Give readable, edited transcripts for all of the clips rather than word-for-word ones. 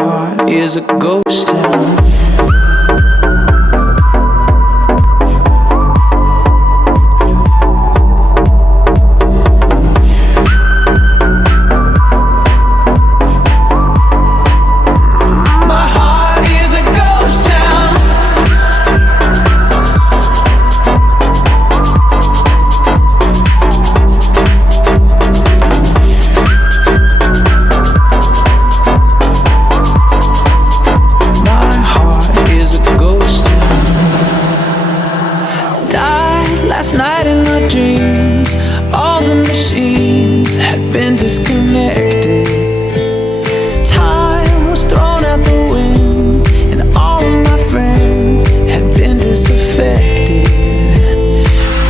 heart is a ghost town. Last night in my dreams, all the machines had been disconnected. Time was thrown out the wind, and all of my friends had been disaffected.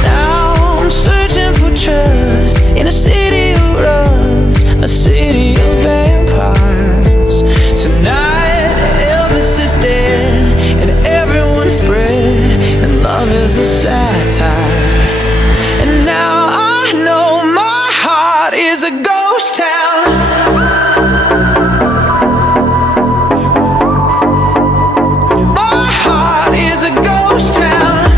Now I'm searching for trust in a city of rust, a city of vampires. Tonight Elvis is dead, and everyone's spread, and love is a satire. And now I know my heart is a ghost town. My heart is a ghost town.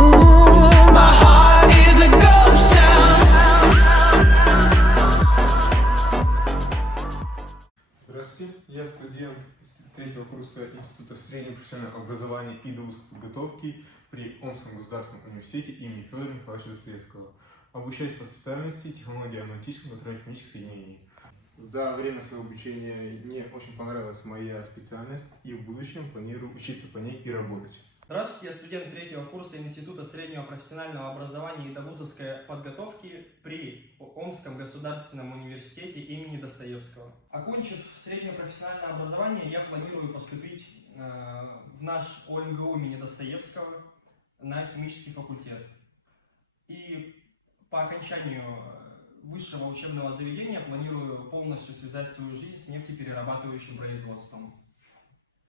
Ooh, my heart is a ghost town. Здравствуйте, я студент третьего курса Института среднего профессионального образования и доусской подготовки при Омском государственном университете имени Федора Михайловича Достоевского. Обучаюсь по специальности технология аналитических контрольно-химических соединений. За время своего обучения мне очень понравилась моя специальность, и в будущем планирую учиться по ней и работать. Здравствуйте, я студент третьего курса Института среднего профессионального образования и довузовской подготовки при Омском государственном университете имени Достоевского. Окончив среднее профессиональное образование, я планирую поступить в наш ОмГУ имени Достоевского на химический факультет. И по окончанию высшего учебного заведения планирую полностью связать свою жизнь с нефтеперерабатывающим производством.